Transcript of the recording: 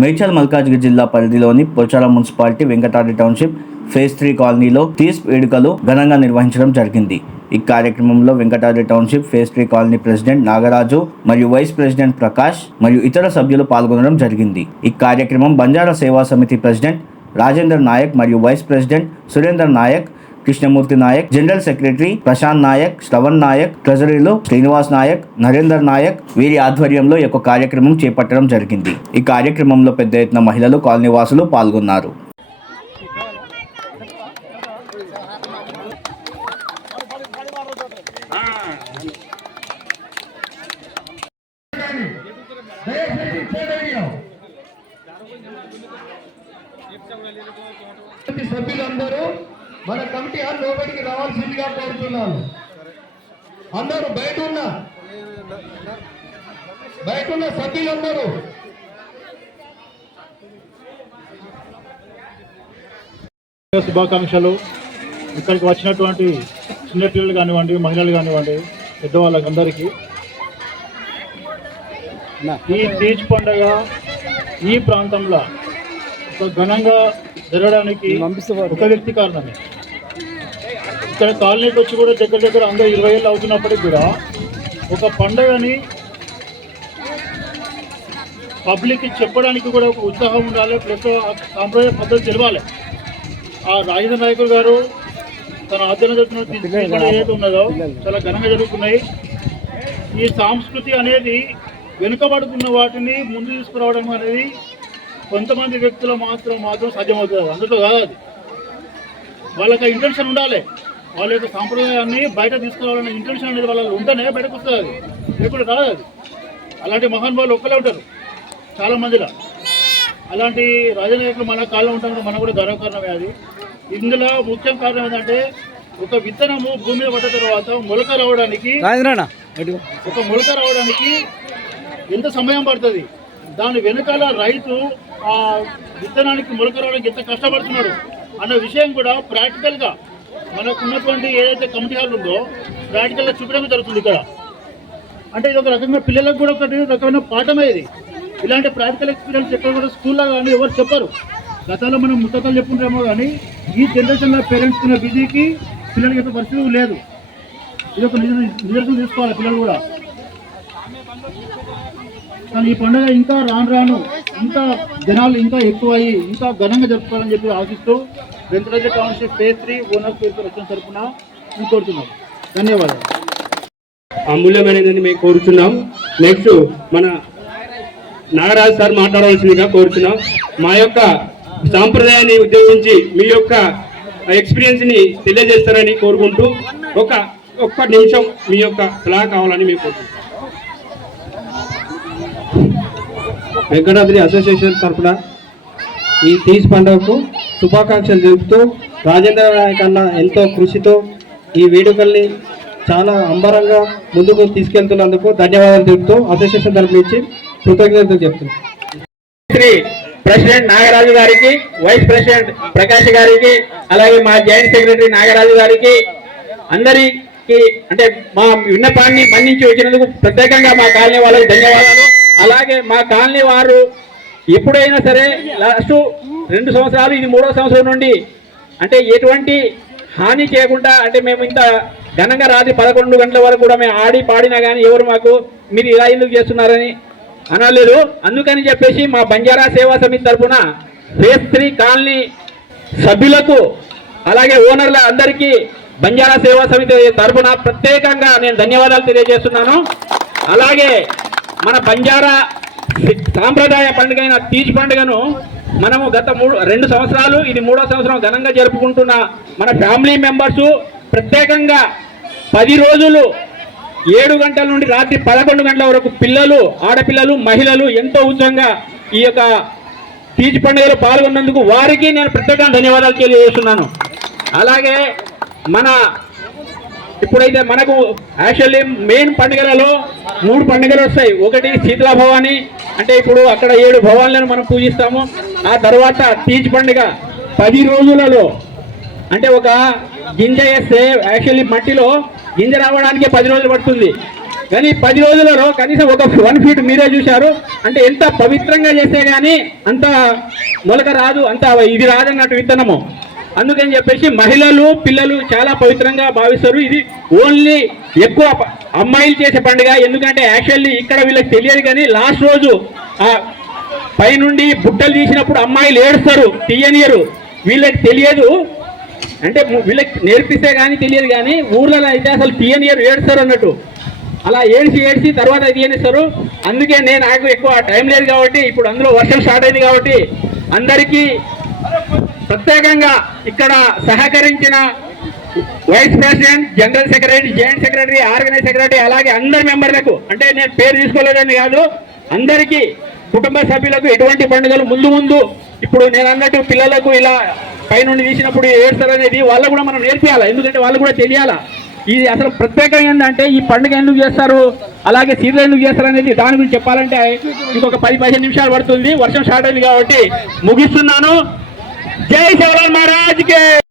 మేడ్చల్ మల్కాజ్గిరి జిల్లా పరిధిలోని Pocharam municipality Venkatadri township phase three కాలనీలో తీస్ వేడుకలు ఘనంగా నిర్వహించడం జరిగింది. ఈ కార్యక్రమంలో Venkatadri township phase three colony president Nagaraju మరియు వైస్ ప్రెసిడెంట్ ప్రకాష్ మరియు ఇతర సభ్యులు పాల్గొనడం జరిగింది. ఈ కార్యక్రమం బంజారా సేవా సమితి ప్రెసిడెంట్ రాజేందర్ నాయక్ మరియు vice president Surender Nayak Krishnamurthy Nayak general secretary Prashanth Nayak Shravan Nayak ట్రెజరీలో Srinivas Naik Narender Naik వీరి ఆధ్వర్యంలో ఈ యొక్క కార్యక్రమం చేపట్టడం జరిగింది. ఈ కార్యక్రమంలో పెద్ద ఎత్తున మహిళలు కాలనీవాసులు పాల్గొన్నారు. సభ్యులందరూ మన కమిటీ హాల్ లోపలికి రావాల్సిందిగా కోరుతున్నాను. అందరూ బయట ఉన్న బయట ఉన్న సభ్యులందరూ. శుభాకాంక్షలు. ఇక్కడికి వచ్చినటువంటి చిన్నపిల్లలు కానివ్వండి మహిళలు కానివ్వండి పెద్దవాళ్ళకందరికీ ఈ తీజ్ పండుగ ఈ ప్రాంతంలో ఒక ఘనంగా జరగడానికి ఒక వ్యక్తి కారణమే. ఇక్కడ కాలనీకి వచ్చి కూడా దగ్గర దగ్గర అందరూ ఇరవై ఏళ్ళు అవుతున్నప్పటికి కూడా ఒక పండుగని పబ్లిక్కి చెప్పడానికి కూడా ఒక ఉత్సాహం ఉండాలి ప్లస్ సాంప్రదాయ పద్ధతి తెలవాలి. ఆ రాజేంద్ర నాయకులు గారు తన ఆధ్వర్యంలో జరుగుతున్న ఏదైతే ఉన్నదో చాలా ఘనంగా జరుగుతున్నాయి. ఈ సంస్కృతి అనేది వెనుకబడుతున్న వాటిని ముందు తీసుకురావడం అనేది కొంతమంది వ్యక్తుల మాత్రం మాత్రం సాధ్యమవుతుంది. అందులో కాదు. అది వాళ్ళకి ఇంటెన్షన్ ఉండాలి. వాళ్ళ యొక్క సాంప్రదాయాన్ని బయట తీసుకురావాలనే ఇంటెన్షన్ అనేది వాళ్ళలో ఉంటేనే బయటకు వస్తుంది అది. లేకుంటే రాదు అది. అలాంటి మహానుభావులు ఒక్కలే ఉంటారు. చాలా మందిలో అలాంటి రాజనాయకులు మన కాళ్ళలో ఉంటాం మనకు కూడా గర్వకారణమే అది. ఇందులో ముఖ్య కారణం ఏంటంటే ఒక విత్తనము భూమి మీద పడ్డ తర్వాత మొలక రావడానికి ఒక మొలక రావడానికి ఎంత సమయం పడుతుంది? దాని వెనకాల రైతు ఆ విత్తనానికి మొలక రావడానికి ఎంత కష్టపడుతున్నాడు? అన్న విషయం కూడా ప్రాక్టికల్గా మనకు ఉన్నటువంటి ఏదైతే కమిటీ హాల్ ఉందో ప్రాక్టికల్గా చూపడమే జరుగుతుంది ఇక్కడ. అంటే ఇది ఒక రకంగా పిల్లలకు కూడా ఒకటి రకమైన పాఠమే ఇది ఇలాంటి ప్రాక్టికల్ ఎక్స్పీరియన్స్ ఎక్కడ కూడా స్కూల్లో కానీ ఎవరు చెప్పరు. గతంలో మనం ముత్తకలు చెప్పుకుంటామో కానీ ఈ జనరేషన్లో పేరెంట్స్ ఉన్న బిజీకి పిల్లలకి ఎంత పరిస్థితి లేదు. ఇది ఒక నిదర్శనం తీసుకోవాలి పిల్లలు కూడా. కానీ ఈ పండుగ ఇంకా రాను రాను ఇంకా జనాలు ఇంకా ఎక్కువ అయ్యి ఇంకా ఘనంగా జరుపుకోవాలని చెప్పి ఆశిస్తూ Venkataraja township phase three owner పేరు వచ్చిన తరఫున మేము కోరుతున్నాం. ధన్యవాదాలు. అమూల్యమైనదని మేము కోరుచున్నాం. నెక్స్ట్ మన నాగరాజు సార్ మాట్లాడవలసిందిగా కోరుచున్నాం. మా యొక్క సాంప్రదాయాన్ని ఉద్దేశించి మీ యొక్క ఎక్స్పీరియన్స్ని తెలియజేస్తారని కోరుకుంటూ ఒక ఒక్క నిమిషం మీ యొక్క సలహా కావాలని మేము కోరుకుంటున్నాం. వెంకటాద్రి అసోసియేషన్ తరఫున ఈ తీజ్ పండుగకు శుభాకాంక్షలు తెలుపుతూ రాజేంద్ర నాయక్ అన్న ఎంతో కృషితో ఈ వేడుకల్ని చాలా అంబరంగా ముందుకు తీసుకెళ్తున్నందుకు ధన్యవాదాలు తెలుపుతూ అసోసియేషన్ తరఫు నుంచి కృతజ్ఞతలు చెప్తున్నాను. శ్రీ ప్రెసిడెంట్ నాగరాజు గారికి వైస్ ప్రెసిడెంట్ ప్రకాష్ గారికి అలాగే మా జాయింట్ సెక్రటరీ నాగరాజు గారికి అందరికి అంటే మా విన్నపాన్ని మన్నించి వచ్చినందుకు ప్రత్యేకంగా మా కాలనీ వాళ్ళకి ధన్యవాదాలు. అలాగే మా కాలనీ వారు ఎప్పుడైనా సరే లాస్ట్ రెండు సంవత్సరాలు ఇది మూడో సంవత్సరం నుండి. అంటే ఎటువంటి హాని చేయకుండా అంటే మేము ఇంత ఘనంగా రాత్రి పదకొండు గంటల వరకు కూడా మేము ఆడి పాడినా కానీ ఎవరు మాకు మీరు ఇలా ఎందుకు చేస్తున్నారని అనలేదు. అందుకని చెప్పేసి మా బంజారా సేవా సమితి తరఫున రేస్త్రీ కాలనీ సభ్యులకు అలాగే ఓనర్ల అందరికీ బంజారా సేవా సమితి తరఫున ప్రత్యేకంగా నేను ధన్యవాదాలు తెలియజేస్తున్నాను. అలాగే మన బంజారా సాంప్రదాయ పండుగైన తీజ్ పండుగను మనము గత మూడు రెండు సంవత్సరాలు ఇది మూడో సంవత్సరం ఘనంగా జరుపుకుంటున్న మన ఫ్యామిలీ మెంబర్సు ప్రత్యేకంగా పది రోజులు ఏడు గంటల నుండి రాత్రి పదకొండు గంటల వరకు పిల్లలు ఆడపిల్లలు మహిళలు ఎంతో ఉచితంగా ఈ యొక్క తీజ్ పండుగలో పాల్గొన్నందుకు వారికి నేను ప్రత్యేకంగా ధన్యవాదాలు తెలియజేస్తున్నాను. అలాగే మన ఇప్పుడైతే మనకు యాక్చువల్లీ మెయిన్ పండుగలలో మూడు పండుగలు వస్తాయి. ఒకటి శీతల భవాని అంటే ఇప్పుడు అక్కడ ఏడు భవాన్లను మనం పూజిస్తాము. ఆ తర్వాత తీజ్ పండుగ పది రోజులలో అంటే ఒక గింజ వేస్తే యాక్చువల్లీ మట్టిలో గింజ రావడానికి పది రోజులు పడుతుంది. కానీ పది రోజులలో కనీసం ఒక వన్ ఫీట్ మీరే చూశారు. అంటే ఎంత పవిత్రంగా చేస్తే కానీ అంత మొలక రాదు అంత ఇది రాదన్నట్టు విత్తనము. అందుకని చెప్పేసి మహిళలు పిల్లలు చాలా పవిత్రంగా భావిస్తారు. ఇది ఓన్లీ ఎక్కువ అమ్మాయిలు చేసే పండుగ. ఎందుకంటే యాక్చువల్లీ ఇక్కడ వీళ్ళకి తెలియదు కానీ లాస్ట్ రోజు ఆ పైనుండి బుట్టలు తీసినప్పుడు అమ్మాయిలు ఏడుస్తారు. తీయనియరు. వీళ్ళకి తెలియదు. అంటే వీళ్ళకి నేర్పిస్తే కానీ తెలియదు కానీ ఊర్లలో అయితే అసలు తీయనియరు ఏడుస్తారు అన్నట్టు. అలా ఏడిసి ఏడిసి తర్వాత తీయనిస్తారు. అందుకే నేను నాకు ఎక్కువ టైం లేదు కాబట్టి ఇప్పుడు అందులో వర్షం స్టార్ట్ అయింది కాబట్టి అందరికీ ప్రత్యేకంగా ఇక్కడ సహకరించిన vice president general secretary joint secretary organise secretary అలాగే అందరి మెంబర్లకు అంటే నేను పేరు తీసుకోలేదని కాదు అందరికీ కుటుంబ సభ్యులకు ఎటువంటి పండుగలు ముందు ముందు ఇప్పుడు నేను అన్నట్టు పిల్లలకు ఇలా పైనుండి తీసినప్పుడు ఏడ్స్తారనేది వాళ్ళకు కూడా మనం నేర్పియాలి? ఎందుకంటే వాళ్ళు కూడా తెలియాలా? ఇది అసలు ప్రత్యేకంగా ఏంటంటే ఈ పండుగ ఎందుకు చేస్తారు? అలాగే సీజన్ ఎందుకు చేస్తారు అనేది దాని గురించి చెప్పాలంటే ఇంకొక పది పదిహేను నిమిషాలు పడుతుంది వర్షం స్టార్ట్ అయింది కాబట్టి ముగిస్తున్నాను. जय सवाल महाराज के।